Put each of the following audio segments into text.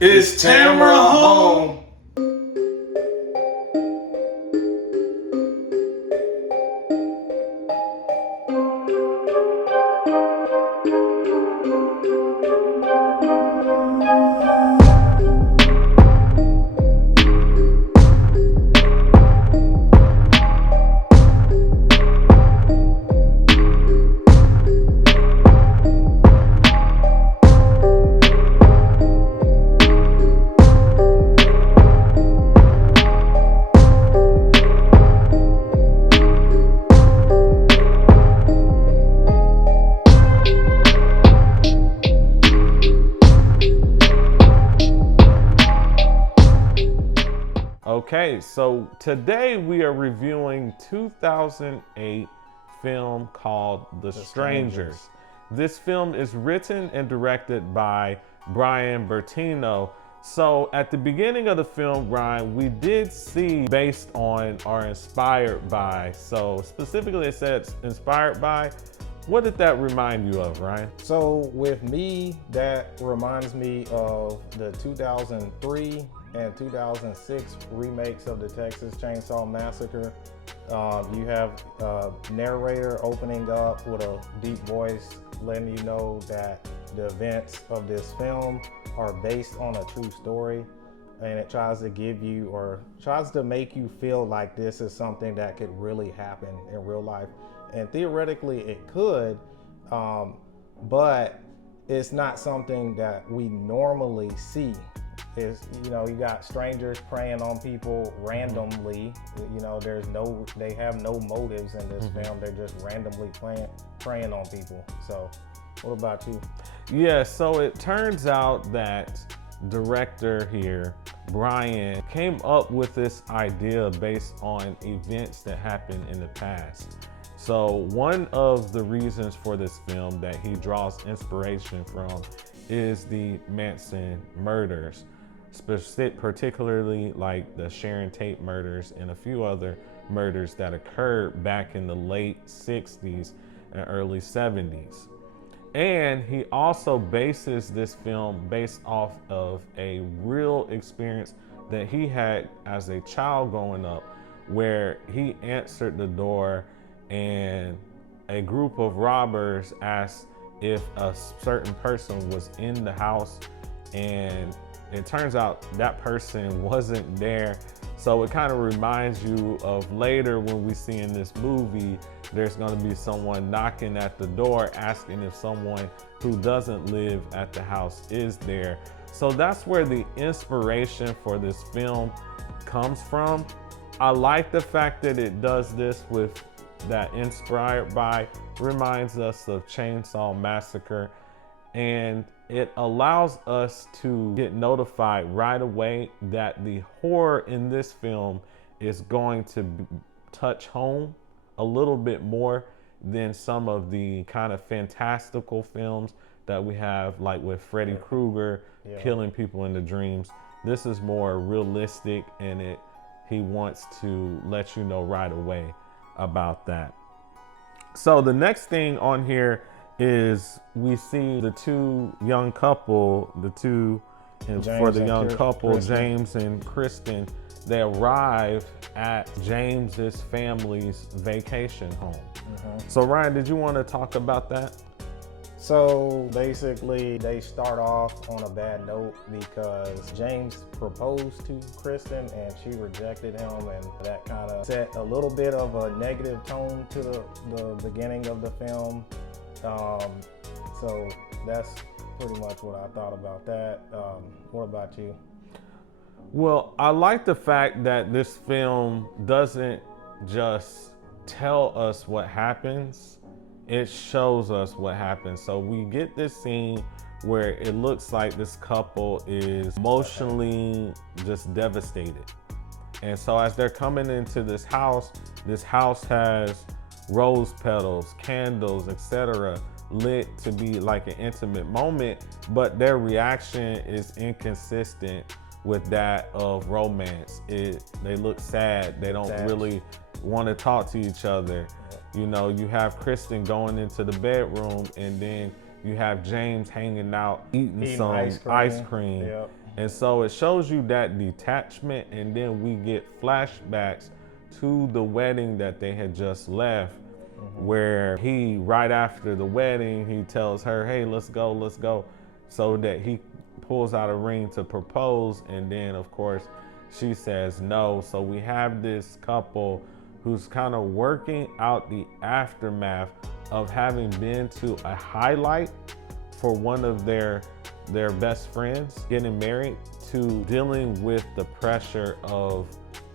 Is Tamara home? Okay, so today we are reviewing 2008 film called The Strangers. This film is written and directed by Bryan Bertino. So at the beginning of the film, Ryan, we did see based on or inspired by. So specifically it said inspired by. What did that remind you of, Ryan? So with me, that reminds me of the 2003 and 2006 remakes of the Texas Chainsaw Massacre. You have a narrator opening up with a deep voice, letting you know that the events of this film are based on a true story, and it tries to give you or tries to make you feel like this is something that could really happen in real life. And theoretically it could, but it's not something that we normally see. Is, you know, you got strangers preying on people randomly. You know, they have no motives in this film. They're just randomly preying on people. So what about you? Yeah, so it turns out that director here, Bryan, came up with this idea based on events that happened in the past. So one of the reasons for this film that he draws inspiration from is the Manson murders, particularly like the Sharon Tate murders and a few other murders that occurred back in the late 60s and early 70s. And he also bases this film based off of a real experience that he had as a child growing up, where he answered the door and a group of robbers asked if a certain person was in the house, and it turns out that person wasn't there. So it kind of reminds you of later when we see in this movie, there's going to be someone knocking at the door asking if someone who doesn't live at the house is there. So that's where the inspiration for this film comes from. I like the fact that it does this with that inspired by, reminds us of Chainsaw Massacre, and it allows us to get notified right away that the horror in this film is going to touch home a little bit more than some of the kind of fantastical films that we have, like with Freddy Krueger killing people in the dreams. This is more realistic, and he wants to let you know right away about that. So the next thing on here is we see the two young couple, James and Kristen, they arrive at James's family's vacation home. So Ryan, did you want to talk about that? So basically they start off on a bad note because James proposed to Kristen and she rejected him, and that kind of set a little bit of a negative tone to the beginning of the film. So that's pretty much what I thought about that. What about you? Well, I like the fact that this film doesn't just tell us what happens, it shows us what happens. So we get this scene where it looks like this couple is emotionally just devastated. And so as they're coming into this house has rose petals, candles, etc., lit to be like an intimate moment, but their reaction is inconsistent with that of romance. They look sad. They don't really want to talk to each other. You know, you have Kristen going into the bedroom, and then you have James hanging out eating some ice cream. And so it shows you that detachment, and then we get flashbacks to the wedding that they had just left, where he, right after the wedding, he tells her, hey, let's go, so that he pulls out a ring to propose, and then of course she says no. So we have this couple who's kind of working out the aftermath of having been to a highlight for one of their best friends getting married, to dealing with the pressure of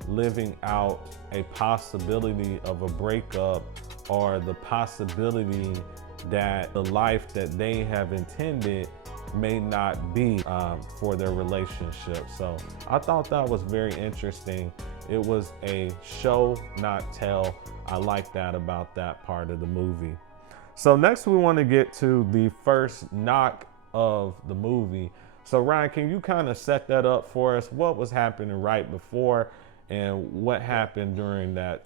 living out a possibility of a breakup, or the possibility that the life that they have intended may not be for their relationship. So I thought that was very interesting. It was a show, not tell. I like that about that part of the movie. So next we want to get to the first knock of the movie. So Ryan, can you kind of set that up for us? What was happening right before, and what happened during that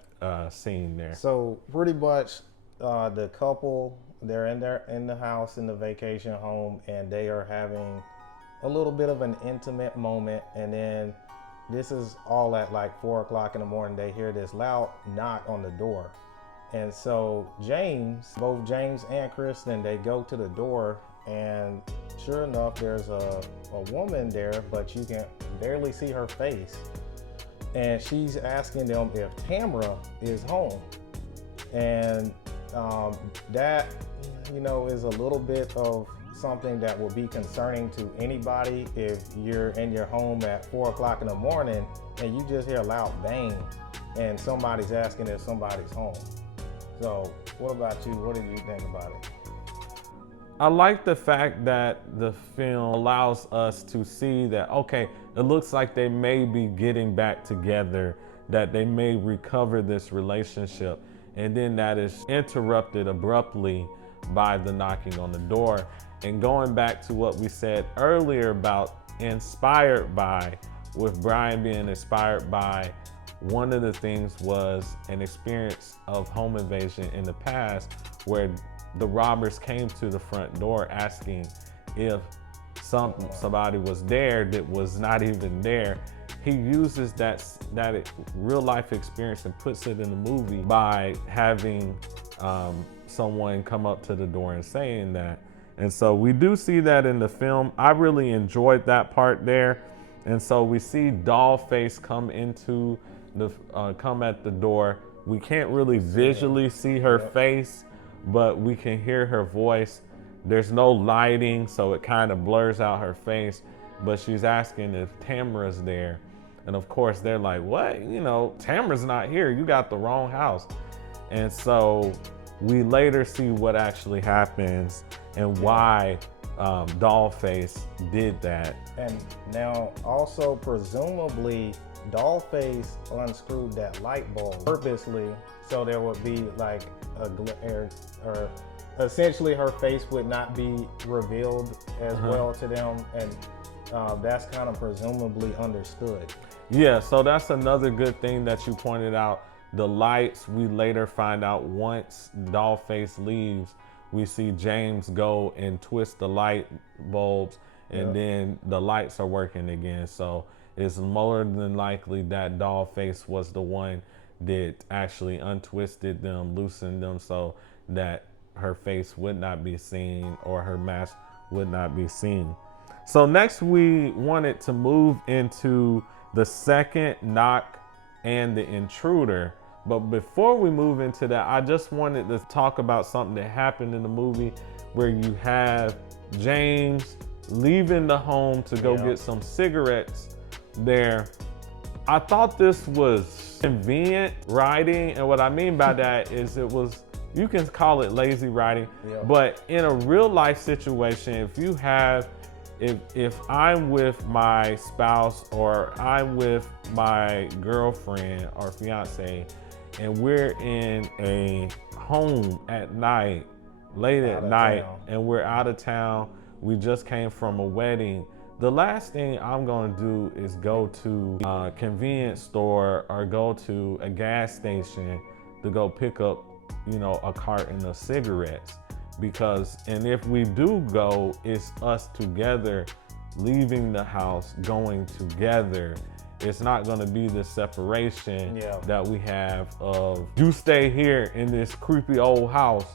scene there? So pretty much the couple, they're in the house in the vacation home, and they are having a little bit of an intimate moment. And then this is all at like 4 o'clock in the morning. They hear this loud knock on the door. And so both James and Kristen, they go to the door, and sure enough, there's a woman there, but you can barely see her face. And she's asking them if Tamara is home. And that, is a little bit of something that will be concerning to anybody if you're in your home at 4 o'clock in the morning and you just hear a loud bang and somebody's asking if somebody's home. So what about you? What did you think about it? I like the fact that the film allows us to see that, okay, it looks like they may be getting back together, that they may recover this relationship, and then that is interrupted abruptly by the knocking on the door. And going back to what we said earlier about inspired by, with Bryan being inspired by, one of the things was an experience of home invasion in the past where the robbers came to the front door asking if somebody was there that was not even there. He uses that real life experience and puts it in the movie by having someone come up to the door and saying that. And so we do see that in the film. I really enjoyed that part there. And so we see Dollface come at the door. We can't really visually see her face, but we can hear her voice. There's no lighting, so it kind of blurs out her face, but she's asking if Tamara's there. And of course they're like, what? Tamara's not here. You got the wrong house. And so we later see what actually happens and why Dollface did that. And now also presumably Dollface unscrewed that light bulb purposely so there would be like a glare, or essentially her face would not be revealed as well to them, and that's kind of presumably understood. Yeah, so that's another good thing that you pointed out. The lights, we later find out once Dollface leaves, we see James go and twist the light bulbs, and then the lights are working again. So it's more than likely that Dollface was the one that actually untwisted them, loosened them so that her face would not be seen or her mask would not be seen. So next we wanted to move into the second knock and the intruder. But before we move into that, I just wanted to talk about something that happened in the movie where you have James leaving the home to go get some cigarettes there. I thought this was convenient writing, and what I mean by that is it was, you can call it lazy writing, but in a real life situation, if I'm with my spouse or I'm with my girlfriend or fiance, and we're in a home at night, late at night, and we're out of town, we just came from a wedding, the last thing I'm gonna do is go to a convenience store or go to a gas station to go pick up, a carton of cigarettes. And if we do go, it's us together leaving the house, going together. It's not going to be the separation that we have of you stay here in this creepy old house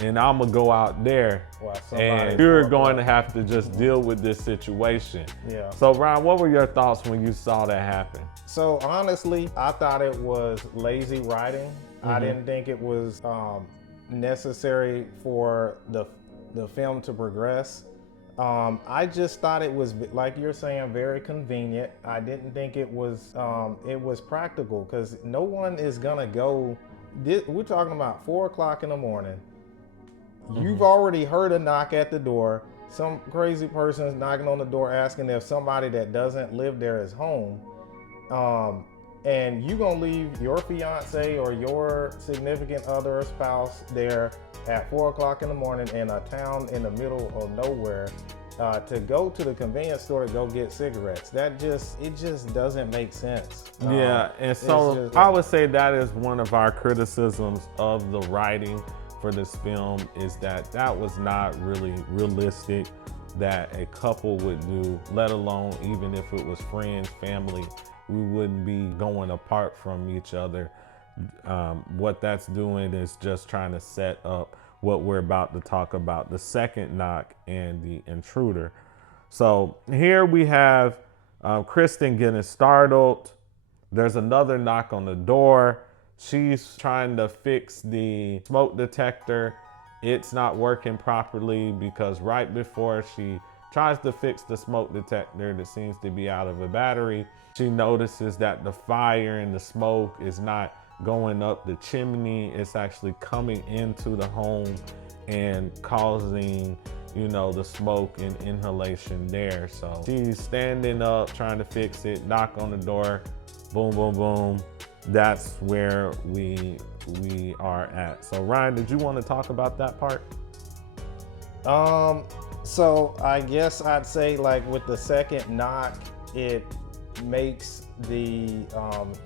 and I'm going to go out there and you're going to have to just deal with this situation. Yeah. So Ryan, what were your thoughts when you saw that happen? So honestly, I thought it was lazy writing. I didn't think it was necessary for the film to progress. I just thought it was, like you're saying, very convenient. I didn't think it was practical, because no one is gonna go. We're talking about 4 o'clock in the morning. You've already heard a knock at the door. Some crazy person is knocking on the door asking if somebody that doesn't live there is home. And you gonna leave your fiance or your significant other or spouse there at 4 o'clock in the morning in a town in the middle of nowhere to go to the convenience store to go get cigarettes. It just doesn't make sense. Yeah, and so I would say that is one of our criticisms of the writing for this film, is that was not really realistic that a couple would do, let alone even if it was friends, family. We wouldn't be going apart from each other. What that's doing is just trying to set up what we're about to talk about, the second knock and the intruder. So here we have Kristen getting startled. There's another knock on the door. She's trying to fix the smoke detector. It's not working properly because right before she tries to fix the smoke detector that seems to be out of a battery, she notices that the fire and the smoke is not going up the chimney. It's actually coming into the home and causing, the smoke and inhalation there. So she's standing up, trying to fix it, knock on the door, boom, boom, boom. That's where we are at. So Ryan, did you want to talk about that part? So I guess I'd say, like, with the second knock, it makes the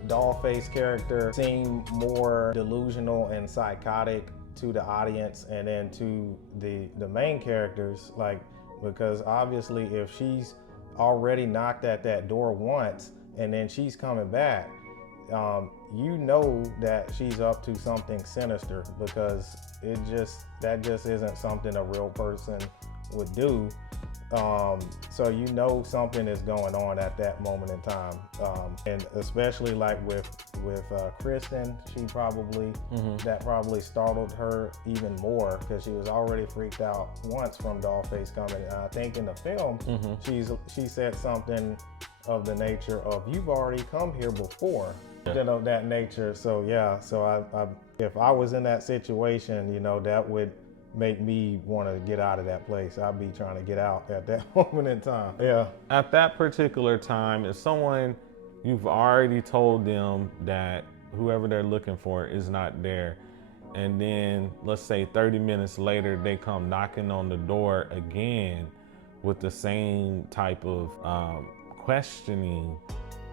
Dollface character seem more delusional and psychotic to the audience, and then to the main characters, like, because obviously if she's already knocked at that door once and then she's coming back, you know that she's up to something sinister, because that just isn't something a real person would do. So something is going on at that moment in time, and especially like with Kristen, she probably that probably startled her even more, because she was already freaked out once from Dollface coming. And I think in the film, she said something of the nature of, "You've already come here before," of that nature. So yeah, so I if I was in that situation, that would make me want to get out of that place. I'd be trying to get out at that moment in time. Yeah. At that particular time, if someone, you've already told them that whoever they're looking for is not there, and then let's say 30 minutes later they come knocking on the door again with the same type of questioning,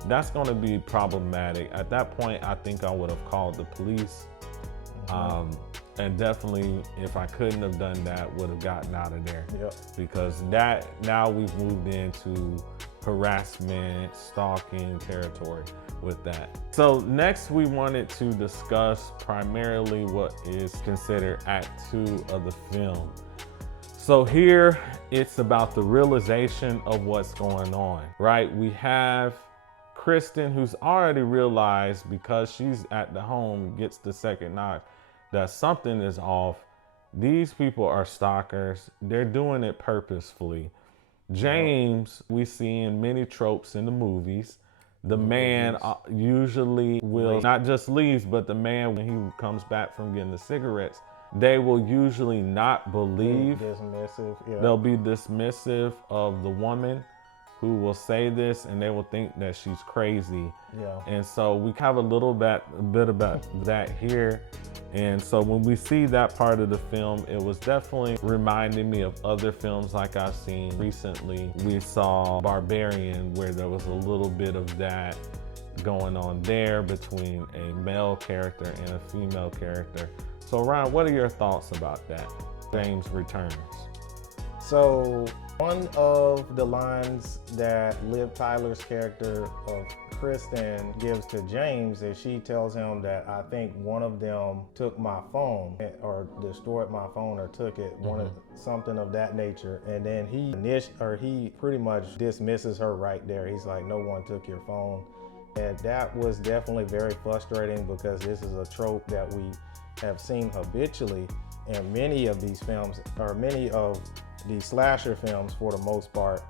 that's going to be problematic. At that point, I think I would have called the police. And definitely, if I couldn't have done that, would have gotten out of there. Yep. Because now we've moved into harassment, stalking territory with that. So next we wanted to discuss primarily what is considered Act 2 of the film. So here it's about the realization of what's going on, right? We have Kristen, who's already realized, because she's at the home, gets the second knock, that something is off. These people are stalkers. They're doing it purposefully. James, we see in many tropes in the movies, the man usually will not just leaves, but the man, when he comes back from getting the cigarettes, they will usually not believe. Dismissive. Yeah. They'll be dismissive of the woman who will say this, and they will think that she's crazy. Yeah. And so we have a bit about that here. And so when we see that part of the film, it was definitely reminding me of other films like I've seen recently. We saw Barbarian, where there was a little bit of that going on there between a male character and a female character. So Ryan, what are your thoughts about that? James returns. So One of the lines that Liv Tyler's character of Kristen gives to James is she tells him that I think one of them took my phone or destroyed my phone or took it, something of that nature. And then he pretty much dismisses her right there. He's like, no one took your phone. And that was definitely very frustrating because this is a trope that we have seen habitually in many of these films, or many of the slasher films for the most part.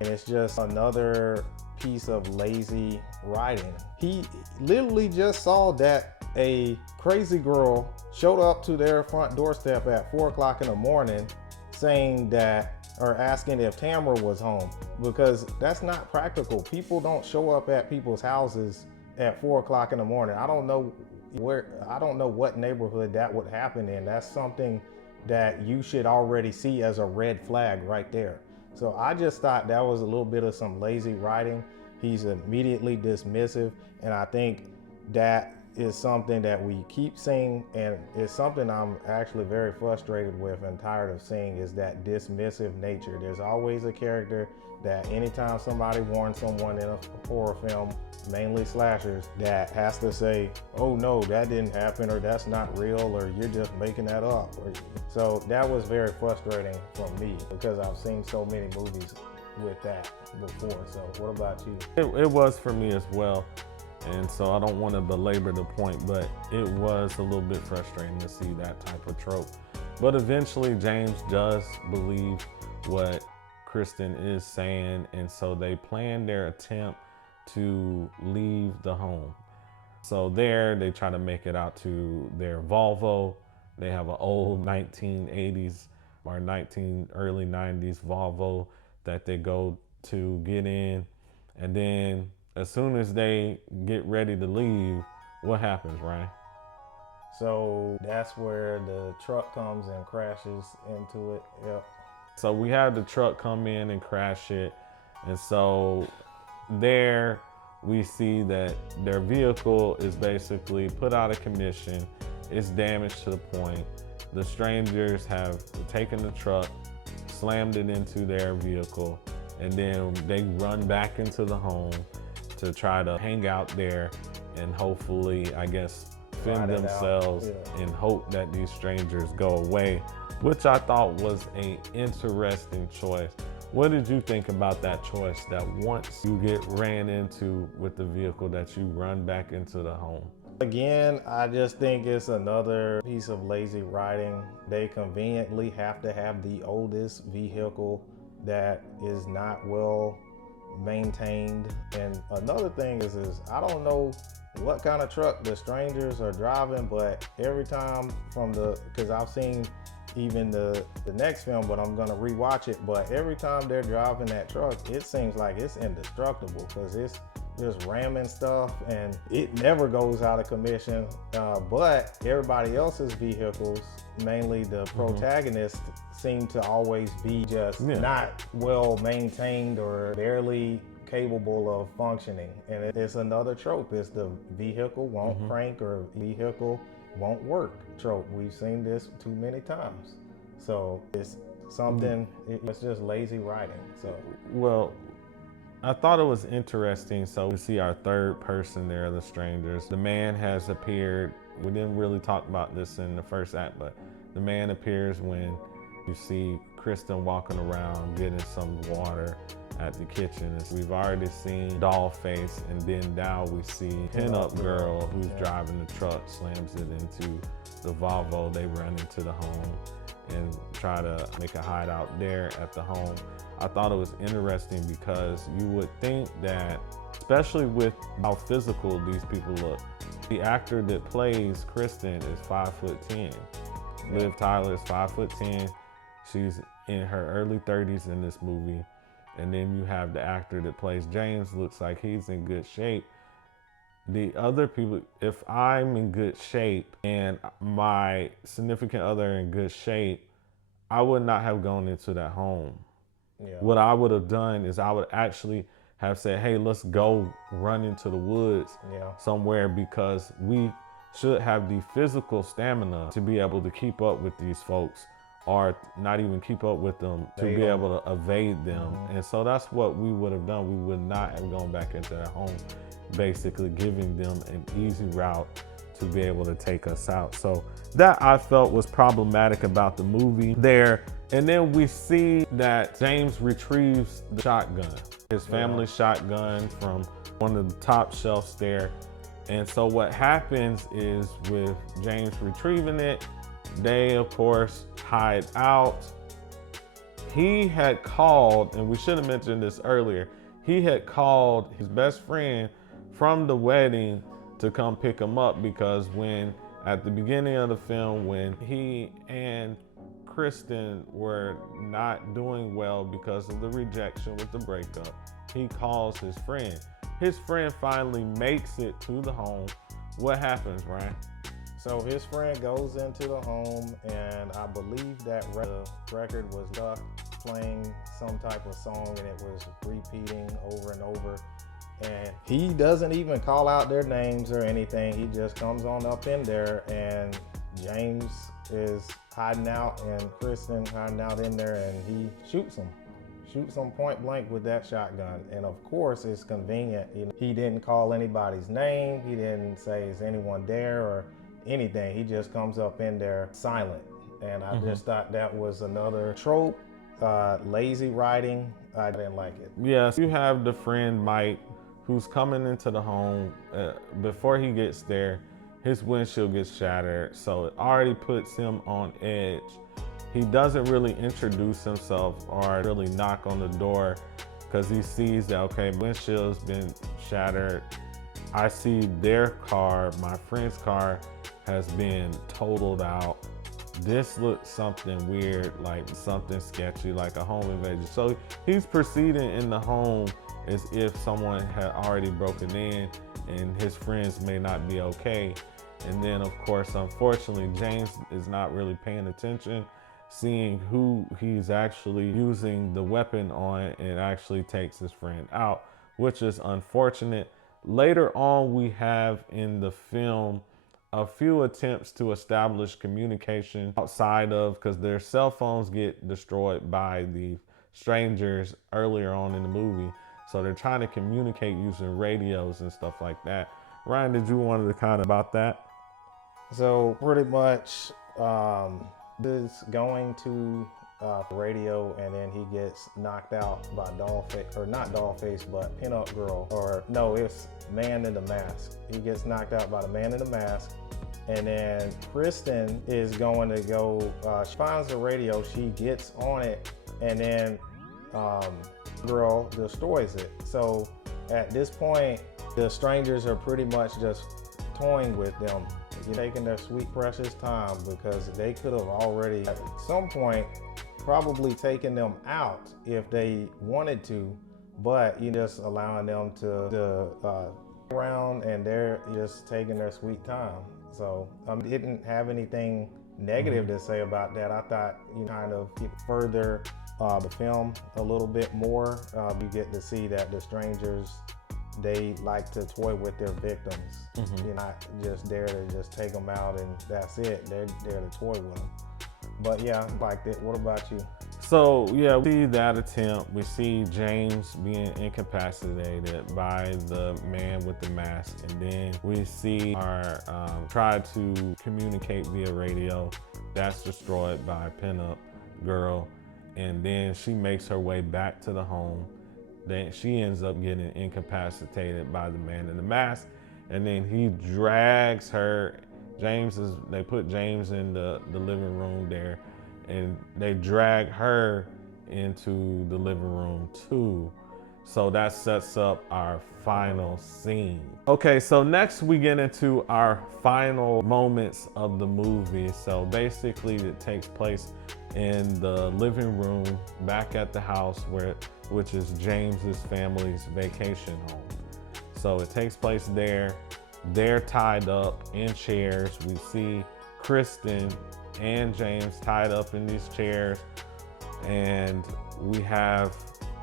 And it's just another piece of lazy writing. He literally just saw that a crazy girl showed up to their front doorstep at 4 o'clock in the morning saying that, or asking if Tamara was home, because that's not practical. People don't show up at people's houses at 4 o'clock in the morning. I don't know what neighborhood that would happen in. That's something that you should already see as a red flag right there. So I just thought that was a little bit of some lazy writing. He's immediately dismissive, and I think that is something that we keep seeing, and it's something I'm actually very frustrated with and tired of seeing, is that dismissive nature. There's always a character that anytime somebody warns someone in a horror film, mainly slashers, that has to say, oh no, that didn't happen, or that's not real, or you're just making that up. So that was very frustrating for me because I've seen so many movies with that before. So what about you? It was for me as well. And so I don't want to belabor the point, but it was a little bit frustrating to see that type of trope. But eventually James does believe what Kristen is saying, and so they plan their attempt to leave the home. So there they try to make it out to their Volvo. They have an old 1980s or early 90s Volvo that they go to get in, and then as soon as they get ready to leave, what happens, Ryan? So that's where the truck comes and crashes into it. Yep. So we have the truck come in and crash it. And so there we see that their vehicle is basically put out of commission. It's damaged to the point the strangers have taken the truck, slammed it into their vehicle, and then they run back into the home to try to hang out there and hopefully, I guess, fend themselves and hope that these strangers go away, which I thought was an interesting choice. What did you think about that choice, that once you get ran into with the vehicle that you run back into the home? Again, I just think it's another piece of lazy writing. They conveniently have to have the oldest vehicle that is not well maintained. And another thing is I don't know what kind of truck the strangers are driving, but every time because I've seen even the next film, but I'm gonna rewatch it, but every time they're driving that truck, it seems like it's indestructible because it's just ramming stuff and it never goes out of commission. But everybody else's vehicles, mainly the protagonists, seem to always be just not well maintained or barely capable of functioning. And it's another trope. It's the vehicle won't crank or vehicle won't work trope. We've seen this too many times. So it's something, it's just lazy writing. So, well, I thought it was interesting. So we see our third person there, the strangers. The man has appeared. We didn't really talk about this in the first act, but the man appears when you see Kristen walking around getting some water at the kitchen. We've already seen Dollface, and then now we see Pinup Girl who's driving the truck, slams it into the Volvo. They run into the home and try to make a hideout there at the home. I thought it was interesting because you would think that, especially with how physical these people look, the actor that plays Kristen is 5'10". Liv Tyler is 5'10". She's in her early 30s in this movie. And then you have the actor that plays James, looks like he's in good shape. The other people, if I'm in good shape and my significant other in good shape, I would not have gone into that home. Yeah. What I would have done is I would actually have said, hey, let's go run into the woods somewhere, because we should have the physical stamina to be able to keep up with these folks or not even keep up with them to be able to evade them. And so that's what we would have done. We would not have gone back into their home, basically giving them an easy route to be able to take us out. So that I felt was problematic about the movie there. And then we see that James retrieves the shotgun, his family shotgun from one of the top shelves there. And so what happens is with James retrieving it, they of course hide out. He had called, and we should have mentioned this earlier, he had called his best friend from the wedding to come pick him up, because when at the beginning of the film, when he and Kristen were not doing well because of the rejection with the breakup, he calls his friend. His friend finally makes it to the home. What happens, Ryan? So his friend goes into the home, and I believe that the record was stuck playing some type of song, and it was repeating over and over. And he doesn't even call out their names or anything. He just comes on up in there, and James is hiding out and Kristen hiding out in there, and he shoots him point blank with that shotgun. And of course, it's convenient. He didn't call anybody's name. He didn't say, is anyone there or anything. He just comes up in there silent. And I just thought that was another trope, lazy writing. I didn't like it. Yes, you have the friend Mike who's coming into the home. Before he gets there, his windshield gets shattered, so it already puts him on edge. He doesn't really introduce himself or really knock on the door, because he sees that, okay, windshield's been shattered. I see their car, my friend's car, has been totaled out. This looks something weird, like something sketchy, like a home invasion. So he's proceeding in the home as if someone had already broken in and his friends may not be okay. And then of course, unfortunately, James is not really paying attention, seeing who he's actually using the weapon on, and actually takes his friend out, which is unfortunate. Later on, we have in the film a few attempts to establish communication outside of, because their cell phones get destroyed by the strangers earlier on in the movie. So they're trying to communicate using radios and stuff like that. Ryan, did you want to kind of about that? So pretty much is going to radio, and then he gets knocked out by Dollface, or not Dollface, but Pinup Girl, or no, it's Man in the Mask. He gets knocked out by the Man in the Mask, and then Kristen is going to go, she finds the radio, she gets on it, and then Girl destroys it. So at this point, the strangers are pretty much just toying with them, taking their sweet precious time, because they could have already at some point probably taken them out if they wanted to, but you just allowing them to around, and they're just taking their sweet time. So I didn't have anything negative to say about that. I thought you kind of further the film a little bit more. You get to see that the strangers, they like to toy with their victims. You're not just there to just take them out and that's it. They're there to toy with them. But yeah, I liked it. What about you? So yeah, we see that attempt. We see James being incapacitated by the man with the mask. And then we see our try to communicate via radio. That's destroyed by Pinup Girl. And then she makes her way back to the home. Then she ends up getting incapacitated by the man in the mask. And then he drags her. They put James in the living room there, and they drag her into the living room too. So that sets up our final scene. Okay, so next we get into our final moments of the movie. So basically it takes place in the living room back at the house, which is James's family's vacation home. So it takes place there. They're tied up in chairs. We see Kristen and James tied up in these chairs, and we have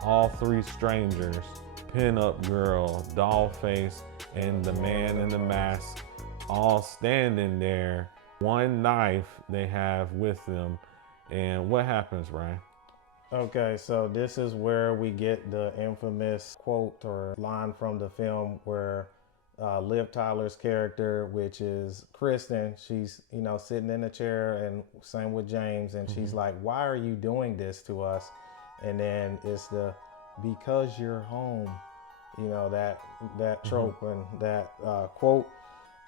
all three strangers, Pinup Girl, Dollface, and the man in the mask, all standing there. One knife they have with them, And what happens, Ryan? Okay, so this is where we get the infamous quote or line from the film where Liv Tyler's character, which is Kristen, she's, sitting in a chair, and same with James, and she's like, "Why are you doing this to us?" And then it's the "because you're home," that trope and that quote.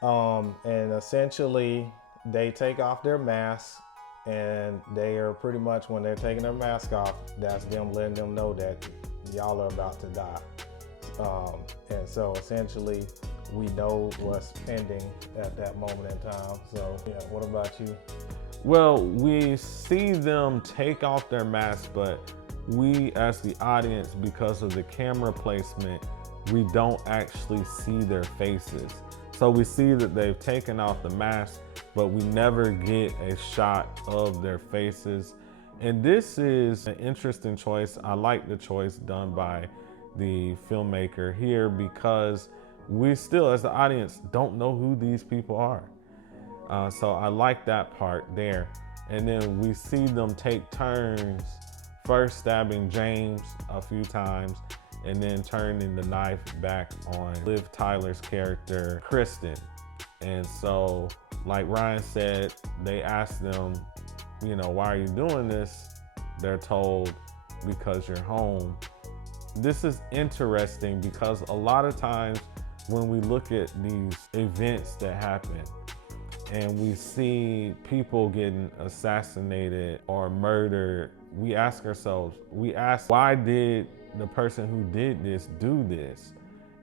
And essentially they take off their masks, and they are pretty much, when they're taking their mask off, that's them letting them know that y'all are about to die. And so essentially we know what's pending at that moment in time. So yeah, what about you? Well, we see them take off their masks, but we as the audience, because of the camera placement, we don't actually see their faces. So we see that they've taken off the mask, but we never get a shot of their faces. And this is an interesting choice. I like the choice done by the filmmaker here, because we still, as the audience, don't know who these people are. So I like that part there. And then we see them take turns, first stabbing James a few times, and then turning the knife back on Liv Tyler's character, Kristen. And so, like Ryan said, they ask them, "Why are you doing this?" They're told, "Because you're home." This is interesting because a lot of times when we look at these events that happen and we see people getting assassinated or murdered, we ask ourselves, why did the person who did this do this?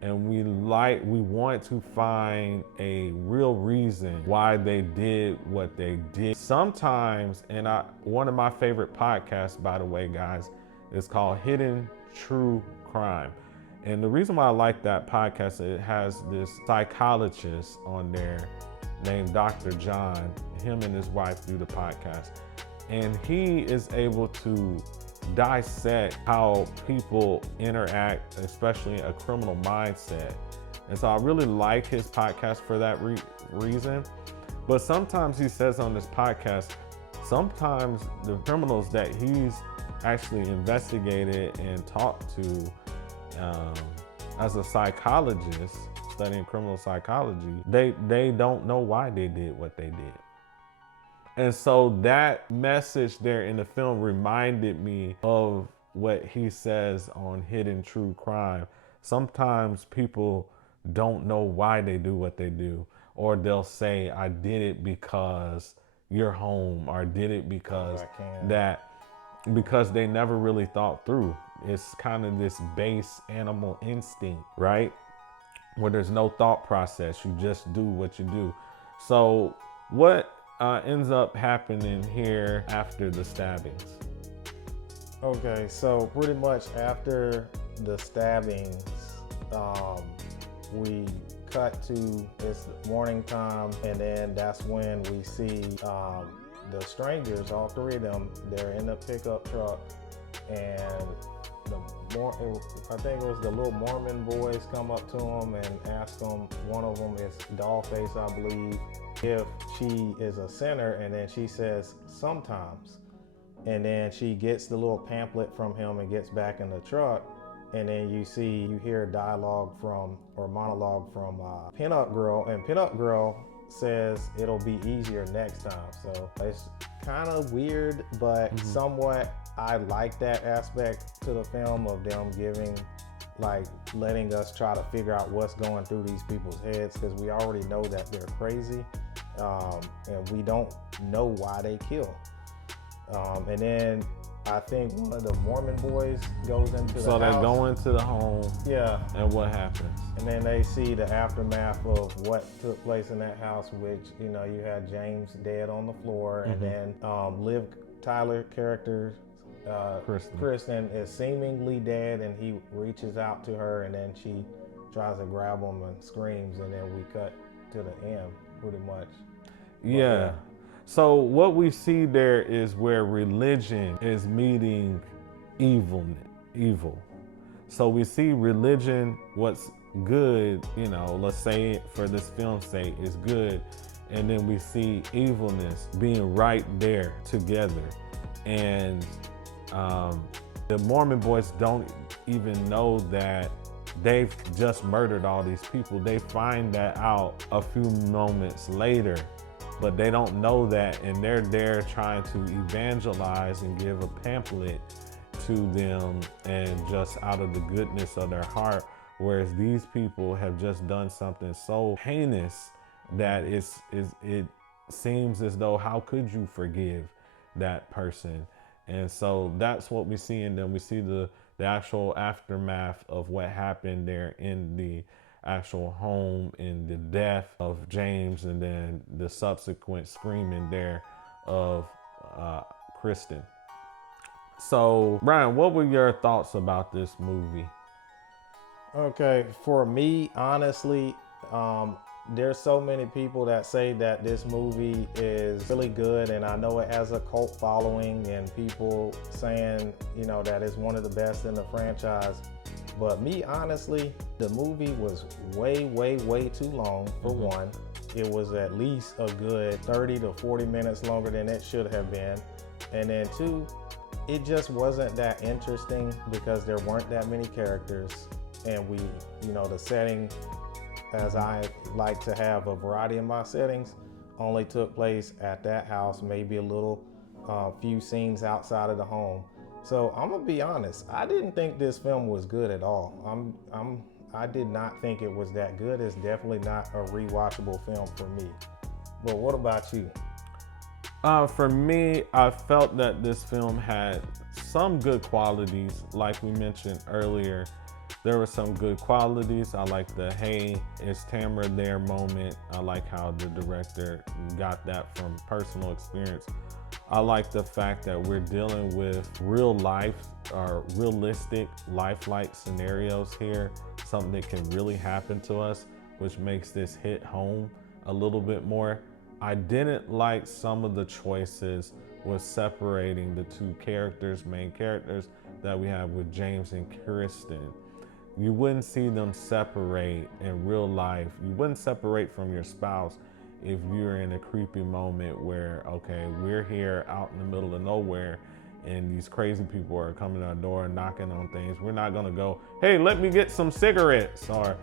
And we want to find a real reason why they did what they did. Sometimes, and one of my favorite podcasts, by the way, guys, is called Hidden True Crime. And the reason why I like that podcast, it has this psychologist on there named Dr. John. Him and his wife do the podcast. And he is able to dissect how people interact, especially a criminal mindset. And so I really like his podcast for that reason. But sometimes he says on this podcast, sometimes the criminals that he's actually investigated and talked to as a psychologist studying criminal psychology, they don't know why they did what they did. And so that message there in the film reminded me of what he says on Hidden True Crime. Sometimes people don't know why they do what they do, or they'll say, "I did it because you're home," or "did it because because they never really thought through. It's kind of this base animal instinct, right? Where there's no thought process. You just do what you do. So what ends up happening here after the stabbings? Okay, so pretty much after the stabbings, we cut to, it's morning time, and then that's when we see the strangers, all three of them. They're in the pickup truck, and I think it was the little Mormon boys come up to them and ask them, one of them is Dollface, I believe, if she is a sinner, and then she says, "Sometimes." And then she gets the little pamphlet from him and gets back in the truck, and then you hear monologue from Pinup Girl, and Pinup Girl says it'll be easier next time. So it's kind of weird, but somewhat I like that aspect to the film of them letting us try to figure out what's going through these people's heads, because we already know that they're crazy, and we don't know why they kill. And then I think one of the Mormon boys goes into the house. So they go into the home. Yeah. And what happens? And then they see the aftermath of what took place in that house, which, you had James dead on the floor, and then Liv Tyler character, Kristen is seemingly dead, and he reaches out to her, and then she tries to grab him and screams, and then we cut to the end, pretty much. Yeah. So what we see there is where religion is meeting evil. So we see religion, what's good, let's say for this film's sake, is good. And then we see evilness being right there together. And the Mormon boys don't even know that they've just murdered all these people. They find that out a few moments later, but they don't know that, and they're there trying to evangelize and give a pamphlet to them, and just out of the goodness of their heart, whereas these people have just done something so heinous that it seems as though, how could you forgive that person? And so that's what we see in them. We see the actual aftermath of what happened there in the actual home, in the death of James, and then the subsequent screaming there of Kristen. So, Bryan, what were your thoughts about this movie? Okay, for me, honestly, there's so many people that say that this movie is really good, and I know it has a cult following and people saying, you know, that it's one of the best in the franchise. But me, honestly, the movie was way, way, way too long, for one. It was at least a good 30 to 40 minutes longer than it should have been. And then two, it just wasn't that interesting because there weren't that many characters. And we, you know, the setting, as I like to have a variety in my settings, only took place at that house, maybe a little few scenes outside of the home. So I'm gonna be honest, I didn't think this film was good at all. I did not think it was that good. It's definitely not a rewatchable film for me. But what about you? For me, I felt that this film had some good qualities. Like we mentioned earlier, there were some good qualities. I like the, hey, is Tamara there moment. I like how the director got that from personal experience. I like the fact that we're dealing with real life or realistic lifelike scenarios here, something that can really happen to us, which makes this hit home a little bit more. I didn't like some of the choices with separating the two characters, main characters that we have with James and Kristen. You wouldn't see them separate in real life. You wouldn't separate from your spouse if you're in a creepy moment where, okay, we're here out in the middle of nowhere and these crazy people are coming to our door and knocking on things. We're not gonna go, hey, let me get some cigarettes, or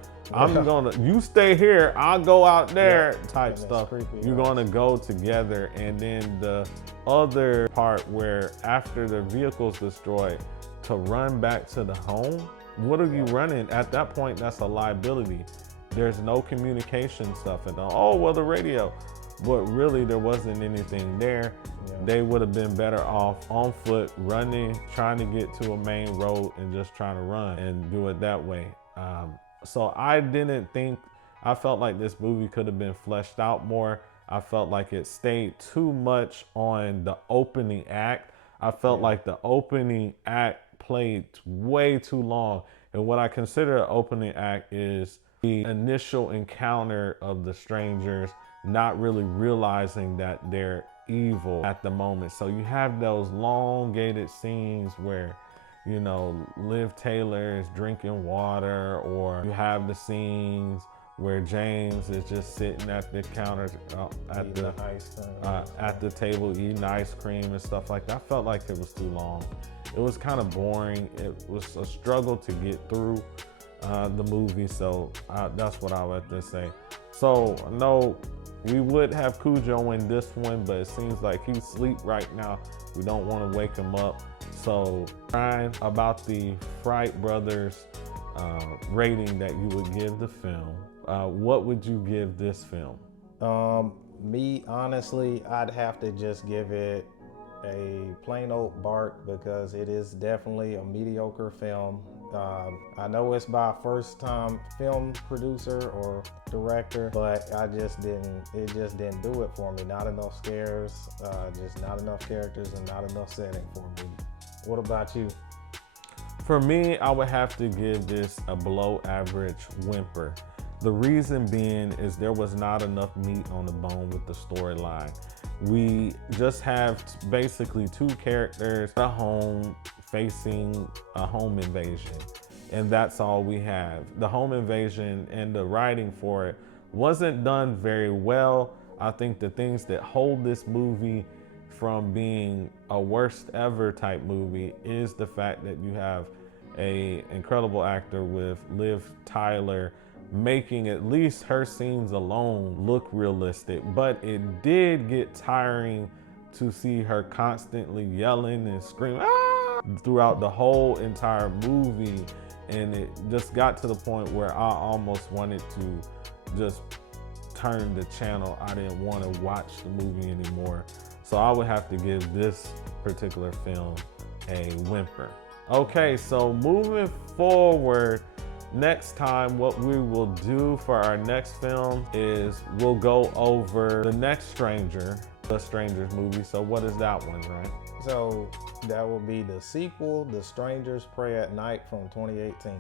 you stay here, I'll go out there, type stuff. You're gonna go together. And then the other part where after the vehicle's destroyed, to run back to the home, what are you running? At that point, that's a liability. There's no communication stuff at all. Oh, well, the radio. But really, there wasn't anything there. They would have been better off on foot, running, trying to get to a main road and just trying to run and do it that way. So I felt like this movie could have been fleshed out more. I felt like it stayed too much on the opening act. I felt like the opening act played way too long. And what I consider an opening act is the initial encounter of the strangers, not really realizing that they're evil at the moment. So you have those elongated scenes where, you know, Liv Taylor is drinking water, or you have the scenes where James is just sitting at the counter at the table eating ice cream and stuff like that. I felt like it was too long. It was kind of boring. It was a struggle to get through the movie. So that's what I would have to say. So no, we would have Cujo in this one, but it seems like he's asleep right now. We don't want to wake him up. So Bryan, about the Fright Brothers rating that you would give the film, what would you give this film? Me, honestly, I'd have to just give it a plain old bark, because it is definitely a mediocre film. I know it's by a first-time film producer or director, but it just didn't do it for me. Not enough scares, just not enough characters, and not enough setting for me. What about you? For me, I would have to give this a below average whimper. The reason being is there was not enough meat on the bone with the storyline. We just have basically two characters at home facing a home invasion, and that's all we have. The home invasion and the writing for it wasn't done very well. I think the things that hold this movie from being a worst ever type movie is the fact that you have a incredible actor with Liv Tyler making at least her scenes alone look realistic. But it did get tiring to see her constantly yelling and screaming throughout the whole entire movie. And it just got to the point where I almost wanted to just turn the channel. I didn't want to watch the movie anymore. So I would have to give this particular film a whimper. Okay, so moving forward, next time what we will do for our next film is we'll go over The Next Stranger, the Strangers movie. So what is that one, right? So that will be the sequel, The Strangers Pray at Night from 2018.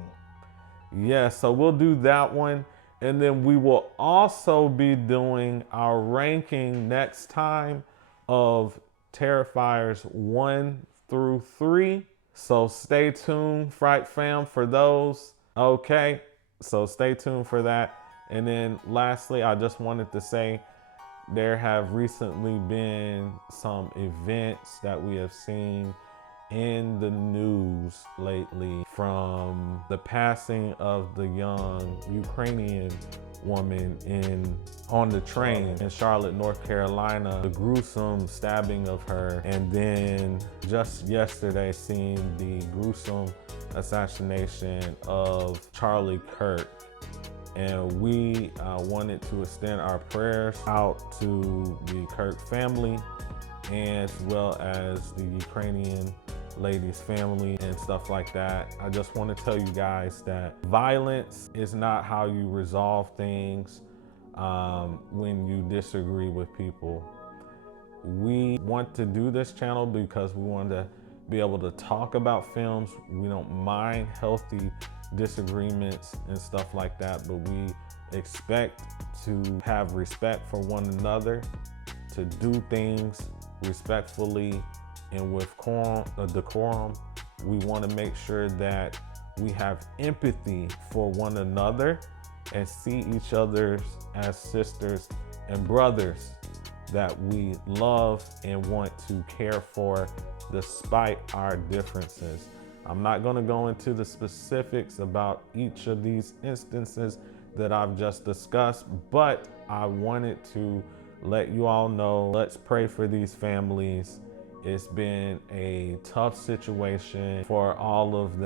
Yeah, so we'll do that one. And then we will also be doing our ranking next time of Terrifiers 1 through 3. So stay tuned, Fright Fam, for those. Okay, so stay tuned for that. And then lastly, I just wanted to say there have recently been some events that we have seen in the news lately, from the passing of the young Ukrainian woman on the train in Charlotte, North Carolina, the gruesome stabbing of her, and then just yesterday seeing the gruesome assassination of Charlie Kirk. And we wanted to extend our prayers out to the Kirk family, as well as the Ukrainian lady's family and stuff like that. I just want to tell you guys that violence is not how you resolve things when you disagree with people. We want to do this channel because we want to be able to talk about films. We don't mind healthy disagreements and stuff like that, but we expect to have respect for one another, to do things respectfully and with decorum. We want to make sure that we have empathy for one another and see each other as sisters and brothers that we love and want to care for despite our differences. I'm not going to go into the specifics about each of these instances that I've just discussed, but I wanted to let you all know, let's pray for these families. It's been a tough situation for all of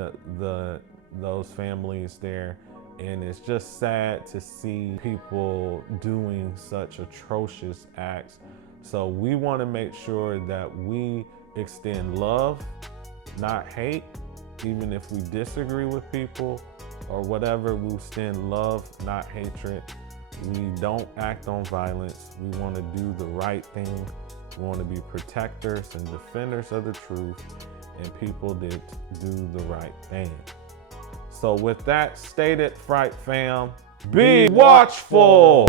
those families there, and it's just sad to see people doing such atrocious acts. So we want to make sure that we extend love, not hate. Even if we disagree with people or whatever, we extend love, not hatred. We don't act on violence. We want to do the right thing. We want to be protectors and defenders of the truth, and people did do the right thing. So with that stated, Fright Fam, be watchful.